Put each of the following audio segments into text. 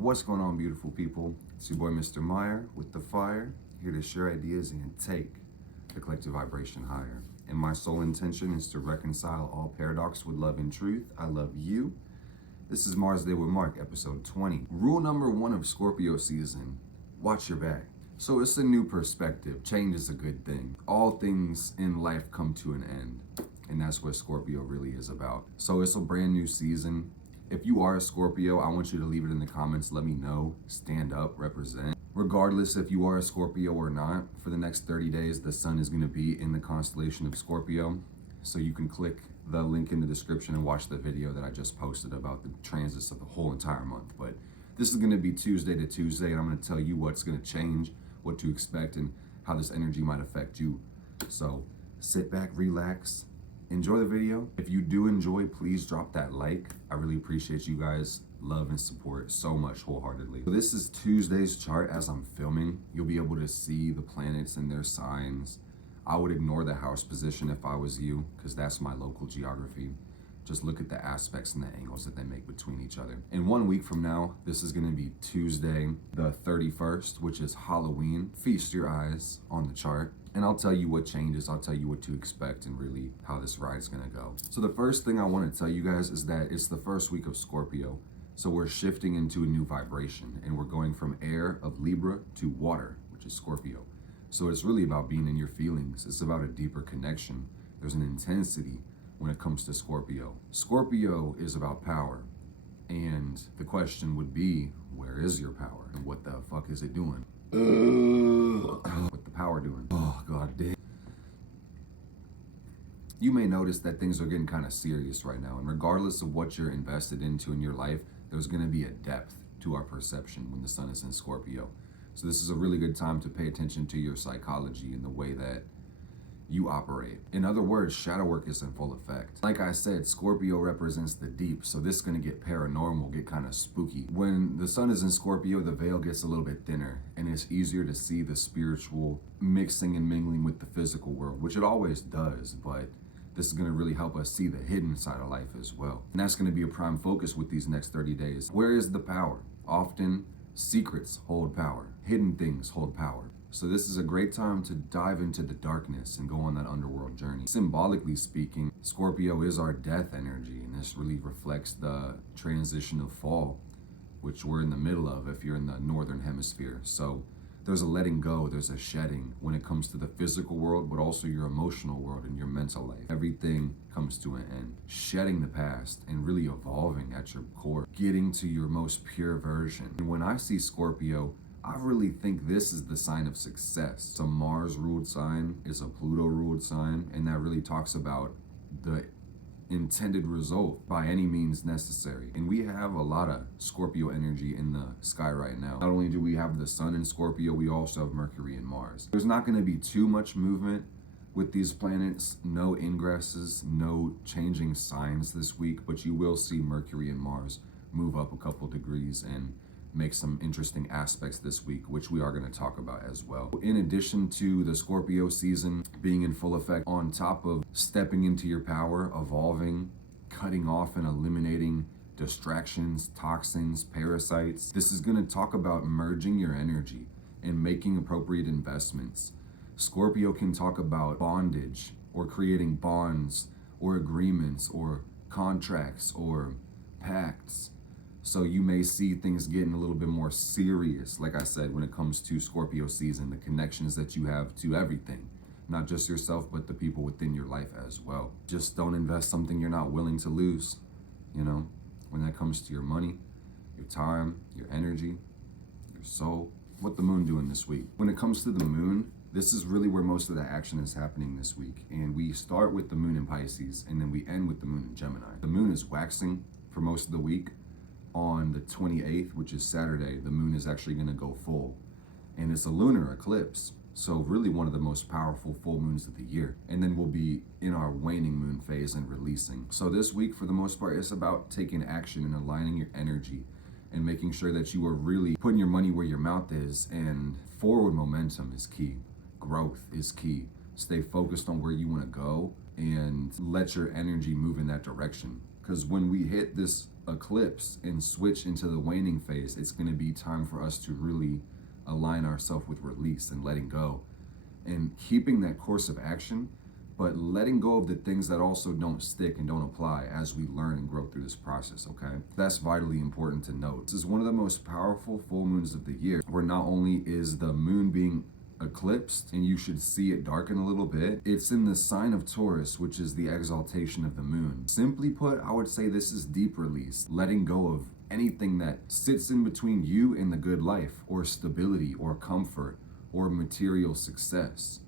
What's going on, beautiful people? It's your boy Mr. Meyer with The Fire, here to share ideas and take the collective vibration higher. And my sole intention is to reconcile all paradox with love and truth. I love you. This is Mars Day with Mark, episode 20. Rule number 1 of Scorpio season: watch your back. So it's a new perspective. Change is a good thing. All things in life come to an end, and that's what Scorpio really is about. So it's a brand new season. If you are a Scorpio, I want you to leave it in the comments. Let me know. Stand up, represent. Regardless if you are a Scorpio or not, for the next 30 days, the sun is going to be in the constellation of Scorpio. So you can click the link in the description and watch the video that I just posted about the transits of the whole entire month. But this is going to be Tuesday to Tuesday, and I'm going to tell you what's going to change, what to expect, and how this energy might affect you. So sit back, relax, enjoy the video. If you do enjoy, please drop that like. I really appreciate you guys' love and support so much wholeheartedly. So this is Tuesday's chart as I'm filming. You'll be able to see the planets and their signs. I would ignore the house position if I was you, because that's my local geography. Just look at the aspects and the angles that they make between each other. In 1 week from now, this is going to be Tuesday the 31st, which is Halloween. Feast your eyes on the chart, and I'll tell you what changes, I'll tell you what to expect, and really how this ride is going to go. So the first thing I want to tell you guys is that it's the first week of Scorpio. So we're shifting into a new vibration, and we're going from air of Libra to water, which is Scorpio. So it's really about being in your feelings. It's about a deeper connection. There's an intensity when it comes to Scorpio. Scorpio is about power. And the question would be, where is your power? And what the fuck is it doing? What the power doing? Oh, God damn. You may notice that things are getting kind of serious right now. And regardless of what you're invested into in your life, there's going to be a depth to our perception when the sun is in Scorpio. So this is a really good time to pay attention to your psychology and the way that you operate. In other words, shadow work is in full effect. Like I said, Scorpio represents the deep, so this is gonna get paranormal, get kind of spooky. When the sun is in Scorpio, the veil gets a little bit thinner, and it's easier to see the spiritual mixing and mingling with the physical world, which it always does, but this is gonna really help us see the hidden side of life as well. And that's gonna be a prime focus with these next 30 days. Where is the power? Often, secrets hold power. Hidden things hold power. So this is a great time to dive into the darkness and go on that underworld journey. Symbolically speaking, Scorpio is our death energy, and this really reflects the transition of fall, which we're in the middle of if you're in the northern hemisphere. So there's a letting go, there's a shedding when it comes to the physical world, but also your emotional world and your mental life. Everything comes to an end. Shedding the past and really evolving at your core, getting to your most pure version. And when I see Scorpio, I really think this is the sign of success. It's a Mars-ruled sign, it's a Pluto-ruled sign, and that really talks about the intended result by any means necessary. And we have a lot of Scorpio energy in the sky right now. Not only do we have the sun in Scorpio, we also have Mercury and Mars. There's not going to be too much movement with these planets, no ingresses, no changing signs this week, but you will see Mercury and Mars move up a couple degrees and make some interesting aspects this week, which we are going to talk about as well. In addition to the Scorpio season being in full effect, on top of stepping into your power, evolving, cutting off and eliminating distractions, toxins, parasites, this is going to talk about merging your energy and making appropriate investments. Scorpio can talk about bondage or creating bonds or agreements or contracts or pacts. So you may see things getting a little bit more serious, like I said, when it comes to Scorpio season, the connections that you have to everything, not just yourself, but the people within your life as well. Just don't invest something you're not willing to lose, you know, when that comes to your money, your time, your energy, your soul. What the moon doing this week? When it comes to the moon, this is really where most of the action is happening this week. And we start with the moon in Pisces, and then we end with the moon in Gemini. The moon is waxing for most of the week. On the 28th, which is Saturday, the moon is actually going to go full, and it's a lunar eclipse, so really one of the most powerful full moons of the year. And then we'll be in our waning moon phase and releasing. So this week, for the most part, it's about taking action and aligning your energy and making sure that you are really putting your money where your mouth is. And forward momentum is key. Growth is key. Stay focused on where you want to go and let your energy move in that direction. Because when we hit this eclipse and switch into the waning phase, it's going to be time for us to really align ourselves with release and letting go and keeping that course of action, but letting go of the things that also don't stick and don't apply as we learn and grow through this process, okay? That's vitally important to note. This is one of the most powerful full moons of the year, where not only is the moon being eclipsed and you should see it darken a little bit, it's in the sign of Taurus, which is the exaltation of the moon. Simply put, I would say this is deep release, letting go of anything that sits in between you and the good life, or stability, or comfort, or material success.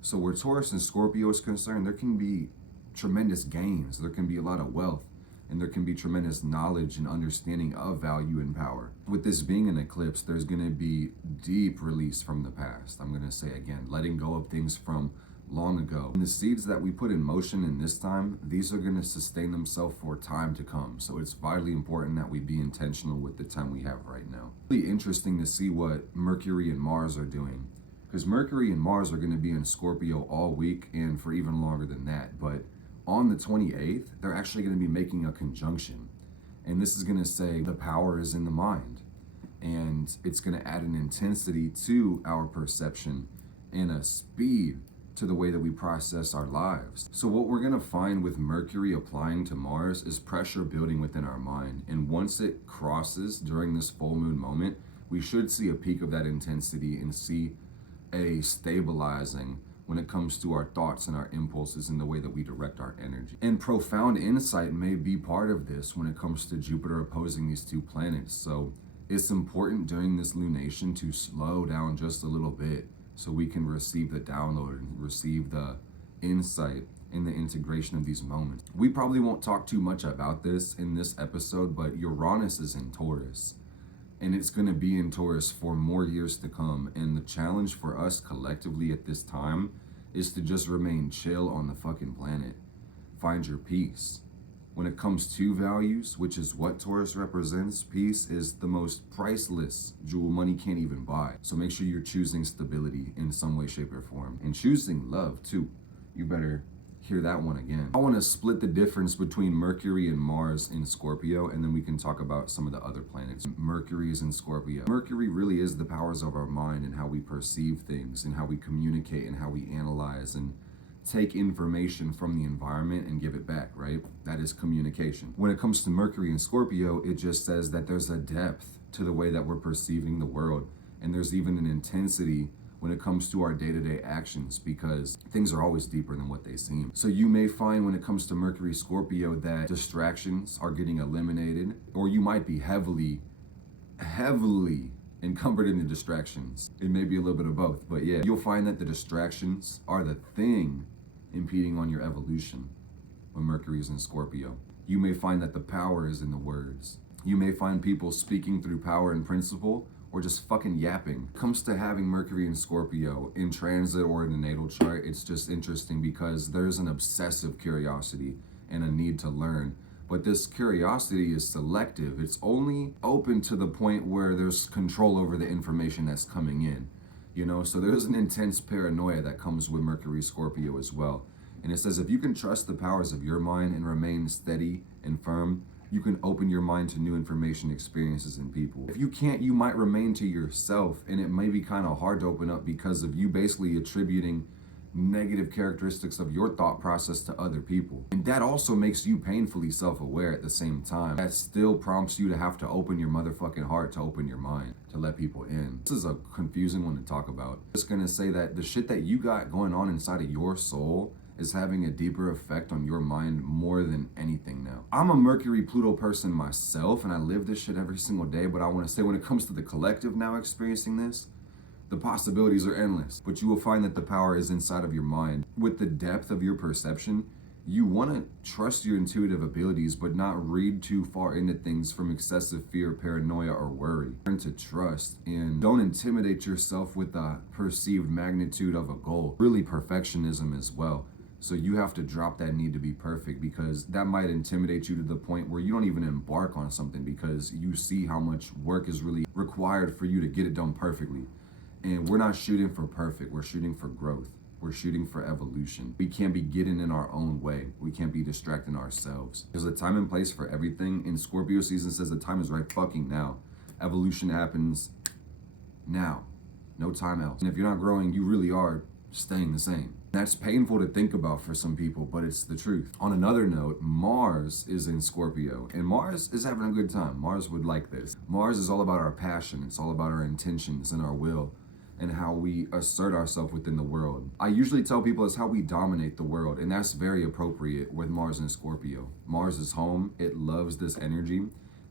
So where Taurus and Scorpio is concerned, there can be tremendous gains, there can be a lot of wealth, and there can be tremendous knowledge and understanding of value and power. With this being an eclipse, there's going to be deep release from the past. I'm going to say again, letting go of things from long ago. And the seeds that we put in motion in this time, these are going to sustain themselves for time to come. So it's vitally important that we be intentional with the time we have right now. Really interesting to see what Mercury and Mars are doing, because Mercury and Mars are going to be in Scorpio all week and for even longer than that. But on the 28th, they're actually going to be making a conjunction. And this is going to say the power is in the mind. And it's going to add an intensity to our perception and a speed to the way that we process our lives. So what we're going to find with Mercury applying to Mars is pressure building within our mind. And once it crosses during this full moon moment, we should see a peak of that intensity and see a stabilizing when it comes to our thoughts and our impulses and the way that we direct our energy. And profound insight may be part of this when it comes to Jupiter opposing these two planets. So it's important during this lunation to slow down just a little bit so we can receive the download and receive the insight in the integration of these moments. We probably won't talk too much about this in this episode, but Uranus is in Taurus. And it's going to be in Taurus for more years to come. And the challenge for us collectively at this time is to just remain chill on the fucking planet. Find your peace. When it comes to values, which is what Taurus represents, peace is the most priceless jewel money can't even buy. So make sure you're choosing stability in some way, shape, or form. And choosing love too. You better hear that one again. I want to split the difference between Mercury and Mars in Scorpio, and then we can talk about some of the other planets. Mercury is in Scorpio. Mercury really is the powers of our mind and how we perceive things and how we communicate and how we analyze and take information from the environment and give it back, right? That is communication. When it comes to Mercury and Scorpio, it just says that there's a depth to the way that we're perceiving the world, and there's even an intensity when it comes to our day-to-day actions, because things are always deeper than what they seem. So you may find when it comes to Mercury Scorpio that distractions are getting eliminated, or you might be heavily encumbered in the distractions. It may be a little bit of both, but yeah, you'll find that the distractions are the thing impeding on your evolution when Mercury is in Scorpio. You may find that the power is in the words. You may find people speaking through power and principle, or just fucking yapping. When it comes to having Mercury in Scorpio in transit or in a natal chart, it's just interesting because there's an obsessive curiosity and a need to learn. But this curiosity is selective. It's only open to the point where there's control over the information that's coming in. You know, so there's an intense paranoia that comes with Mercury Scorpio as well. And it says if you can trust the powers of your mind and remain steady and firm, you can open your mind to new information, experiences, and people. If you can't, you might remain to yourself, and it may be kind of hard to open up because of you basically attributing negative characteristics of your thought process to other people. And that also makes you painfully self-aware at the same time. That still prompts you to have to open your motherfucking heart, to open your mind, to let people in. This is a confusing one to talk about. I'm just gonna say that the shit that you got going on inside of your soul is having a deeper effect on your mind more than anything now. I'm a Mercury Pluto person myself, and I live this shit every single day, but I want to say when it comes to the collective now experiencing this, the possibilities are endless. But you will find that the power is inside of your mind. With the depth of your perception, you want to trust your intuitive abilities, but not read too far into things from excessive fear, paranoia, or worry. Learn to trust and don't intimidate yourself with the perceived magnitude of a goal. Really perfectionism as well. So you have to drop that need to be perfect, because that might intimidate you to the point where you don't even embark on something because you see how much work is really required for you to get it done perfectly. And we're not shooting for perfect, we're shooting for growth. We're shooting for evolution. We can't be getting in our own way. We can't be distracting ourselves. There's a time and place for everything. And Scorpio season says the time is right fucking now. Evolution happens now. No time else. And if you're not growing, you really are staying the same. That's painful to think about for some people, but it's the truth. On another note, Mars is in Scorpio, and Mars is having a good time. Mars would like this. Mars is all about our passion. It's all about our intentions and our will and how we assert ourselves within the world. I usually tell people it's how we dominate the world, and that's very appropriate with Mars and Scorpio. Mars is home. It loves this energy.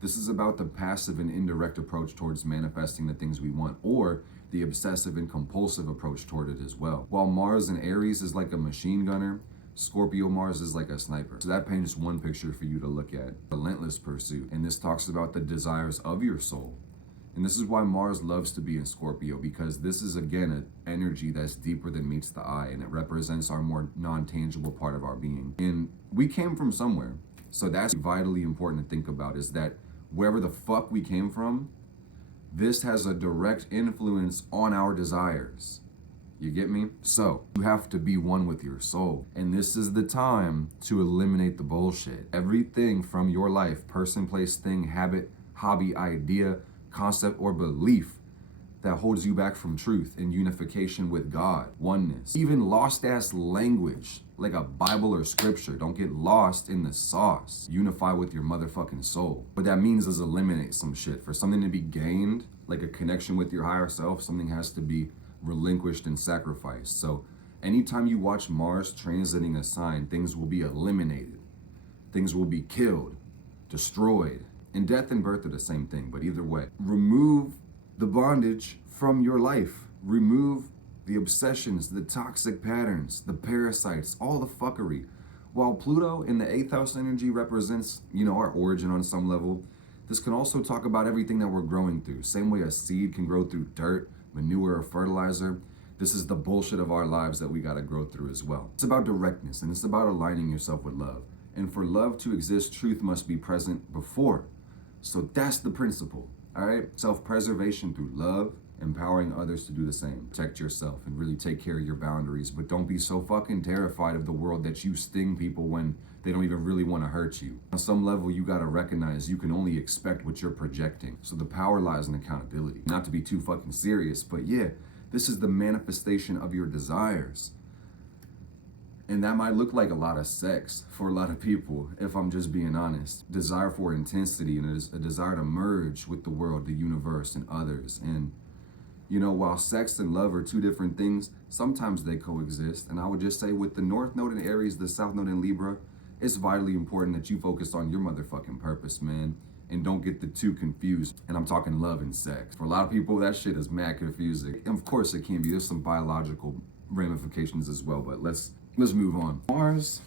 This is about the passive and indirect approach towards manifesting the things we want, or the obsessive and compulsive approach toward it as well. While Mars in Aries is like a machine gunner, Scorpio Mars is like a sniper. So that paints one picture for you to look at. Relentless pursuit. And this talks about the desires of your soul. And this is why Mars loves to be in Scorpio, because this is, again, an energy that's deeper than meets the eye, and it represents our more non-tangible part of our being. And we came from somewhere. So that's vitally important to think about, is that wherever the fuck we came from, this has a direct influence on our desires. You get me? So you have to be one with your soul. And this is the time to eliminate the bullshit. Everything from your life, person, place, thing, habit, hobby, idea, concept, or belief that holds you back from truth and unification with God, oneness. Even lost ass language, like a Bible or scripture. Don't get lost in the sauce. Unify with your motherfucking soul. What that means is eliminate some shit. For something to be gained, like a connection with your higher self, something has to be relinquished and sacrificed. So anytime you watch Mars transiting a sign, things will be eliminated. Things will be killed, destroyed. And death and birth are the same thing, but either way. Remove the bondage from your life. Remove the obsessions, the toxic patterns, the parasites, all the fuckery. While Pluto in the 8th house energy represents, our origin on some level, this can also talk about everything that we're growing through. Same way a seed can grow through dirt, manure, or fertilizer. This is the bullshit of our lives that we gotta grow through as well. It's about directness, and it's about aligning yourself with love. And for love to exist, truth must be present before. So that's the principle, all right? Self-preservation through love, empowering others to do the same. Protect yourself and really take care of your boundaries, but don't be so fucking terrified of the world that you sting people when they don't even really want to hurt you. On some level, you gotta recognize you can only expect what you're projecting. So the power lies in accountability. Not to be too fucking serious, but yeah, this is the manifestation of your desires. And that might look like a lot of sex for a lot of people, if I'm just being honest. Desire for intensity and a desire to merge with the world, the universe, and others. And while sex and love are two different things, sometimes they coexist. And I would just say with the North Node in Aries, the South Node in Libra, it's vitally important that you focus on your motherfucking purpose, man. And don't get the two confused. And I'm talking love and sex. For a lot of people, that shit is mad confusing. And of course it can be. There's some biological ramifications as well, but let's move on. Mars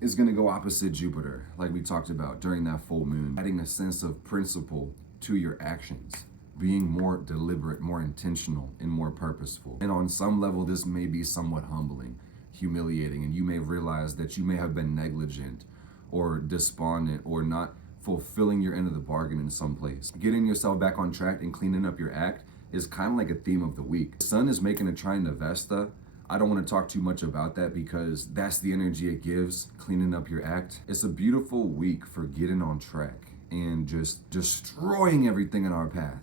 is going to go opposite Jupiter, like we talked about during that full moon, adding a sense of principle to your actions, being more deliberate, more intentional, and more purposeful. And on some level, this may be somewhat humbling, humiliating, and you may realize that you may have been negligent or despondent or not fulfilling your end of the bargain in some place. Getting yourself back on track and cleaning up your act is kind of like a theme of the week. The sun is making a trine to Vesta. I don't want to talk too much about that because that's the energy it gives, cleaning up your act. It's a beautiful week for getting on track and just destroying everything in our path.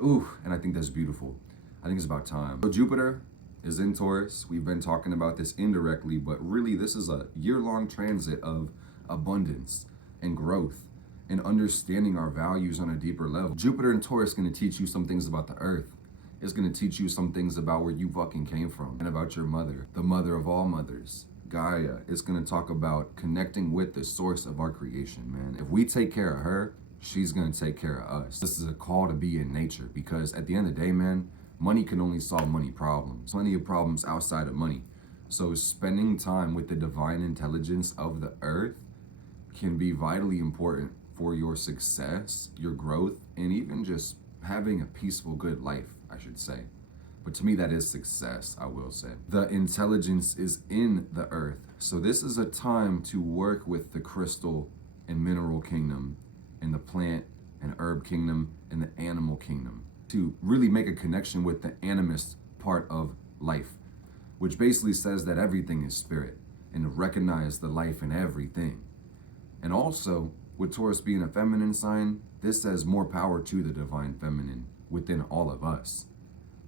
Ooh, and I think that's beautiful. I think it's about time. So Jupiter is in Taurus. We've been talking about this indirectly, but really this is a year-long transit of abundance and growth and understanding our values on a deeper level. Jupiter in Taurus is going to teach you some things about the earth. It's going to teach you some things about where you fucking came from and about your mother, the mother of all mothers, Gaia. It's going to talk about connecting with the source of our creation, man. If we take care of her, she's going to take care of us. This is a call to be in nature because at the end of the day, man, money can only solve money problems. Plenty of problems outside of money. So spending time with the divine intelligence of the earth can be vitally important for your success, your growth, and even just having a peaceful, good life, I should say. But to me, that is success, I will say. The intelligence is in the earth. So this is a time to work with the crystal and mineral kingdom and the plant and herb kingdom and the animal kingdom to really make a connection with the animist part of life. which basically says that everything is spirit and to recognize the life in everything. And also, with Taurus being a feminine sign, this says more power to the divine feminine within all of us.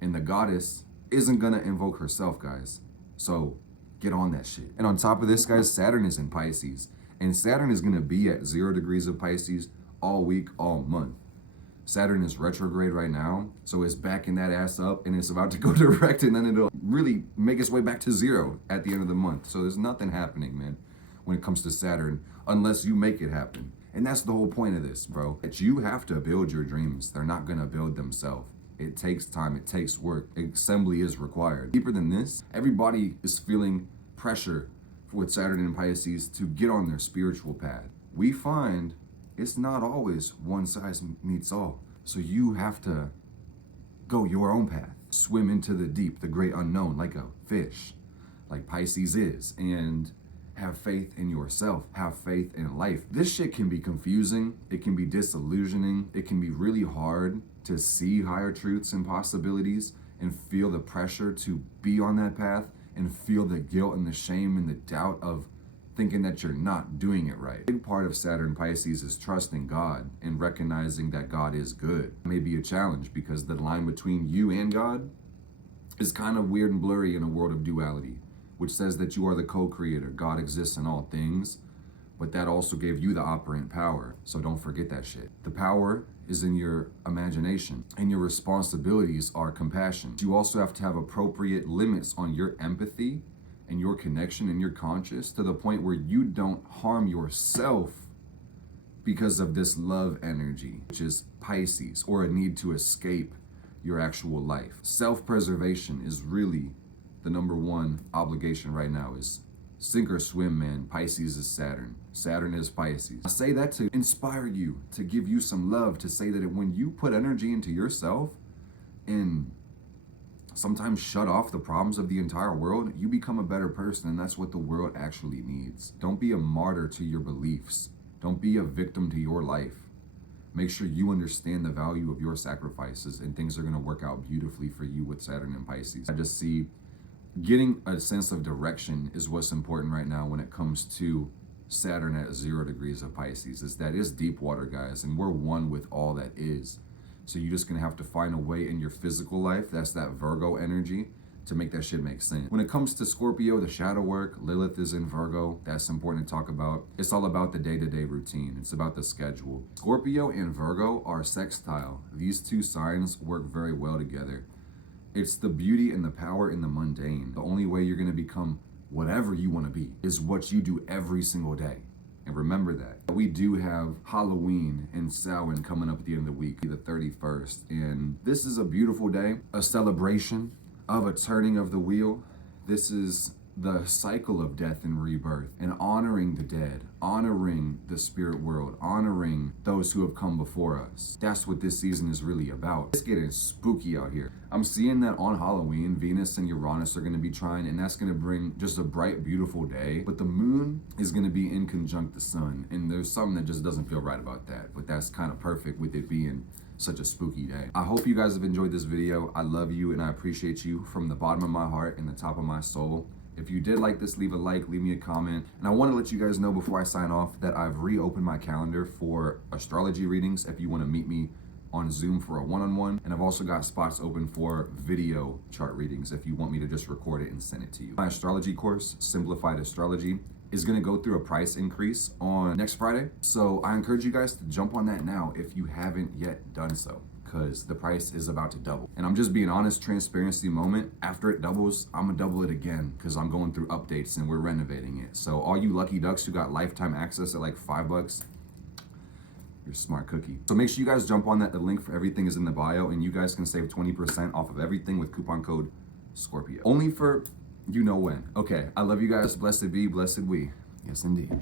And the goddess isn't gonna invoke herself, guys. So get on that shit. And on top of this, guys, Saturn is in Pisces. And Saturn is gonna be at 0 degrees of Pisces all week, all month. Saturn is retrograde right now, so it's backing that ass up and it's about to go direct, and then it'll really make its way back to 0 at the end of the month. So there's nothing happening, man, when it comes to Saturn, unless you make it happen. And that's the whole point of this, bro. That you have to build your dreams. They're not gonna build themselves. It takes time, it takes work. Assembly is required. Deeper than this, everybody is feeling pressure with Saturn and Pisces to get on their spiritual path. We find it's not always one size meets all. So you have to go your own path. Swim into the deep, the great unknown, like a fish, like Pisces is, and have faith in yourself, have faith in life. This shit can be confusing, it can be disillusioning, it can be really hard to see higher truths and possibilities and feel the pressure to be on that path and feel the guilt and the shame and the doubt of thinking that you're not doing it right. A big part of Saturn Pisces is trusting God and recognizing that God is good. It may be a challenge because the line between you and God is kind of weird and blurry in a world of duality, which says that you are the co-creator. God exists in all things, but that also gave you the operant power. So don't forget that shit. The power is in your imagination, and your responsibilities are compassion. You also have to have appropriate limits on your empathy and your connection and your conscious to the point where you don't harm yourself because of this love energy, which is Pisces, or a need to escape your actual life. Self-preservation is really the number one obligation right now. Is sink or swim, man. Pisces is Saturn. Saturn is Pisces. I say that to inspire you, to give you some love, to say that when you put energy into yourself and sometimes shut off the problems of the entire world, you become a better person, and that's what the world actually needs. Don't be a martyr to your beliefs. Don't be a victim to your life. Make sure you understand the value of your sacrifices, and things are going to work out beautifully for you with Saturn and Pisces. I just see getting a sense of direction is what's important right now when it comes to Saturn at 0 degrees of Pisces. Is that is deep water, guys, and we're one with all that is. So you're just gonna have to find a way in your physical life, that's that Virgo energy, to make that shit make sense. When it comes to Scorpio, the shadow work, Lilith is in Virgo. That's important to talk about. It's all about the day-to-day routine. It's about the schedule. Scorpio and Virgo are sextile. These two signs work very well together. It's the beauty and the power in the mundane. The only way you're gonna become whatever you wanna be is what you do every single day. And remember that. We do have Halloween and Samhain coming up at the end of the week, the 31st. And this is a beautiful day, a celebration of a turning of the wheel. This is the cycle of death and rebirth, and honoring the dead, honoring the spirit world, honoring those who have come before us. That's what this season is really about. It's getting spooky out here. I'm seeing that on Halloween, Venus and Uranus are going to be trying, and that's going to bring just a bright, beautiful day. But the moon is going to be in conjunct the sun, and there's something that just doesn't feel right about that. But that's kind of perfect with it being such a spooky day. I hope you guys have enjoyed this video. I love you, and I appreciate you from the bottom of my heart and the top of my soul. If you did like this, leave a like, leave me a comment. And I want to let you guys know before I sign off that I've reopened my calendar for astrology readings if you want to meet me on Zoom for a one-on-one. And I've also got spots open for video chart readings if you want me to just record it and send it to you. My astrology course, Simplified Astrology, is going to go through a price increase on next Friday. So I encourage you guys to jump on that now if you haven't yet done so, because the price is about to double. And I'm just being honest, transparency moment. After it doubles, I'm gonna double it again because I'm going through updates and we're renovating it. So all you lucky ducks who got lifetime access at like $5, you're a smart cookie. So make sure you guys jump on that. The link for everything is in the bio, and you guys can save 20% off of everything with coupon code SCORPIO. Only for you know when. Okay, I love you guys. Blessed be, blessed we. Yes, indeed.